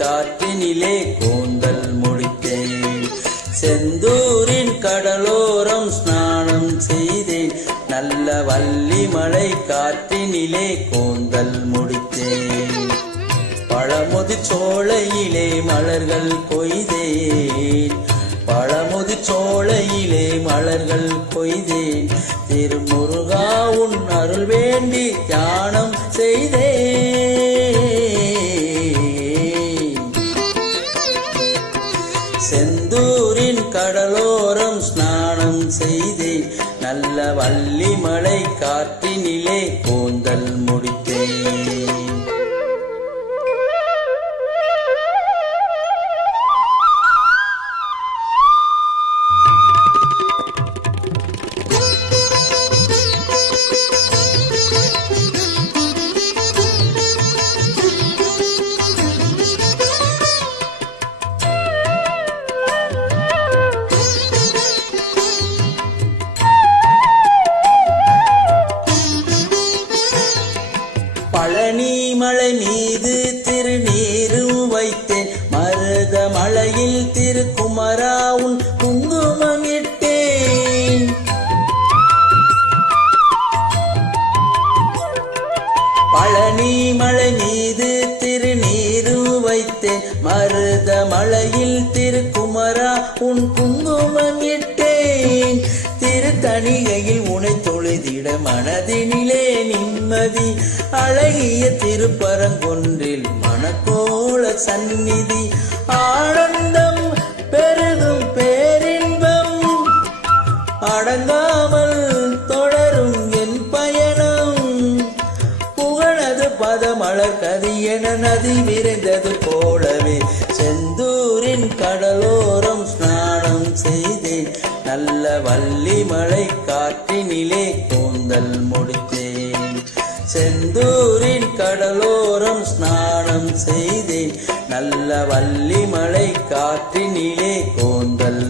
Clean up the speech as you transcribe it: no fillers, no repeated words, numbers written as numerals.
காற்றினிலே கூந்தல் முடித்தேன். செந்தூரின் கடலோரம் ஸ்நானம் செய்தேன். நல்ல வள்ளிமலை காற்றினிலே கூந்தல் முடித்தேன். பழமுதி சோலையிலே மலர்கள் கொய்தேன். பழமுதி சோலையிலே மலர்கள் கொய்தேன். திருமுருகா உன் அருள் வேண்டி தியானம் செய்தேன். செந்தூரின் கடலோரம் ஸ்நானம் செய்தேன். நல்ல வள்ளிமலை காற்றினிலே கூந்தல் முடித்தேன். பழனி மலை மீது திருநீரும் வைத்தேன். மருத மலையில் திருக்குமரா உன் குங்குமம் இட்டேன். பழனி மலை மீது திருநீரும் வைத்தேன். மருத மலையில் திருக்குமரா உன் குங்குமம் இட்டேன். திருத்தணிகையில் உனை தொழுதிட மனதினிலே நிம்மதி. அழகிய திருப்பரங்குன்றில் மணக்கோல சந்நிதி. ஆனந்தம் பெருகும் பேரின்பம் அடங்காமல் தொடரும் என் பயணம். புகழது பதமலர் கதியென நதி விரைந்தது போலவே செந்தூரின் கடலோரம் ஸ்நானம் செய்தேன். நல்ல வள்ளிமலை காற்றினிலே கூந்தல் முடித்தேன். செந்தூரின் கடலோரம் ஸ்நானம் செய்தேன். நல்ல வள்ளிமலை காற்றினிலே கூந்தல்